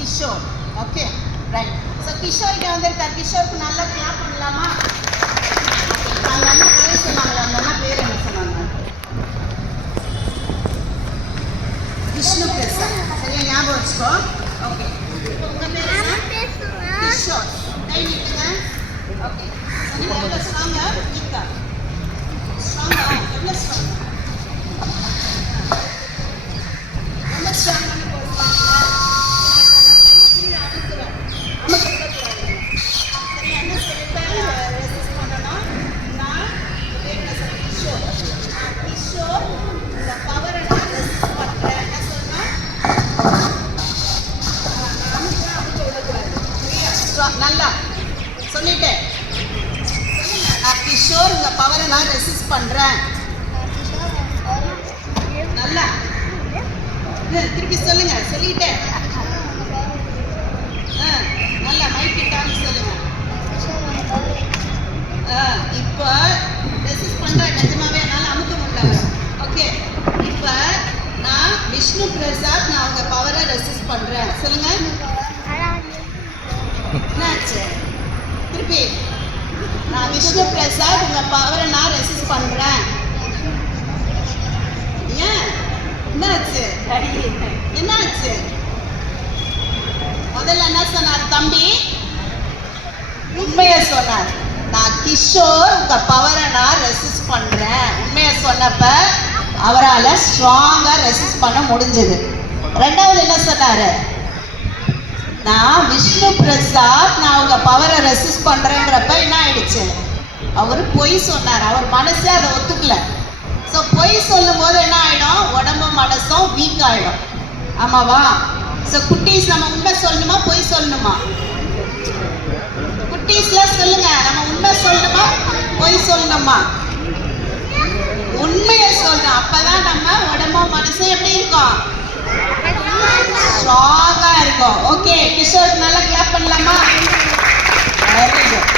Kishore. Okay right. So Kishore இங்கே வந்திருக்கார். கிஷோருக்கு நல்லா கிளாப் பண்ணலாமா? அந்த அண்ணா பேர் சொன்னாங்களே, அந்த அண்ணா பேர் என்ன சொன்னாங்க? விஷ்ணு பிரசாத். சரியா ஞாபகம் வச்சுக்கோ. ஓகே உங்கள் பேர் என்ன? கிஷோர். கை நீட்டுங்க. ஓகே நீங்கள் எவ்வளோ ஸ்ட்ராங்கா வீக்கா? ஸ்ட்ராங்கா எவ்வளோ ஸ்ட்ராங்? ரொம்ப ஸ்ட்ராங்கான போஸ்ட். நல்லா சொல்லிட்டேன். கிஷோர் உங்க பவரை நான் ரெசிஸ்ட் பண்றேன். நல்லா திருப்பி சொல்லுங்க. சொல்லிட்டேன். நல்லா மைக் கிட்டான்னு சொல்லுங்க. இப்போ ரெசிஸ்ட் பண்றேன். நிஜமாவே என்னால அமுக்க முடியல. ஓகே இப்போ நான் விஷ்ணு பிரசாத், நான் உங்க பவரை ரெசிஸ்ட் பண்றேன். சொல்லுங்க. என்னாச்சு? திருப்பி நான் விஷ்ணு பிரசாத் உங்க பவரை நான் ரெசிஸ்ட் பண்றேன். ஏன் என்னாச்சு? என்னாச்சு? முதல்ல என்ன சொன்னார் தம்பி? உண்மையை சொன்னார். நான் கிஷோர் உங்க பவரை நான் ரெசிஸ்ட் பண்றேன். உண்மையை சொன்னப்ப அவரால் ஸ்ட்ராங்கா ரெசிஸ்ட் பண்ண முடிஞ்சது. ரெண்டாவது என்ன சொன்னாரு? நான் விஷ்ணு பிரசாத், நான் உங்க பவரை ரெசிஸ்ட் பண்றேன்றப்ப என்ன ஆயிடுச்சு? அவர் பொய் சொன்னார். அவர் மனசே அதை ஒத்துக்கல. ஸோ பொய் சொல்லும் போது என்ன ஆயிடும்? உடம்பும் மனசும் வீக் ஆயிடும். ஆமாவா? ஸோ குட்டீஸ், நம்ம உண்மை சொல்லணுமா பொய் சொல்லணுமா? குட்டீஸ்ல சொல்லுங்க, நம்ம உண்மை சொல்லணுமா பொய் சொல்லணுமா? உண்மையை சொல்லணும். அப்பதான் நம்ம உடம்பும் மனசும் எப்படி இருக்கும்? ஸ்ட்ராங்கா இருக்கும். ஓகே கிஷோருக்கு நல்லா கிளாப் பண்ணலாமா? Very good.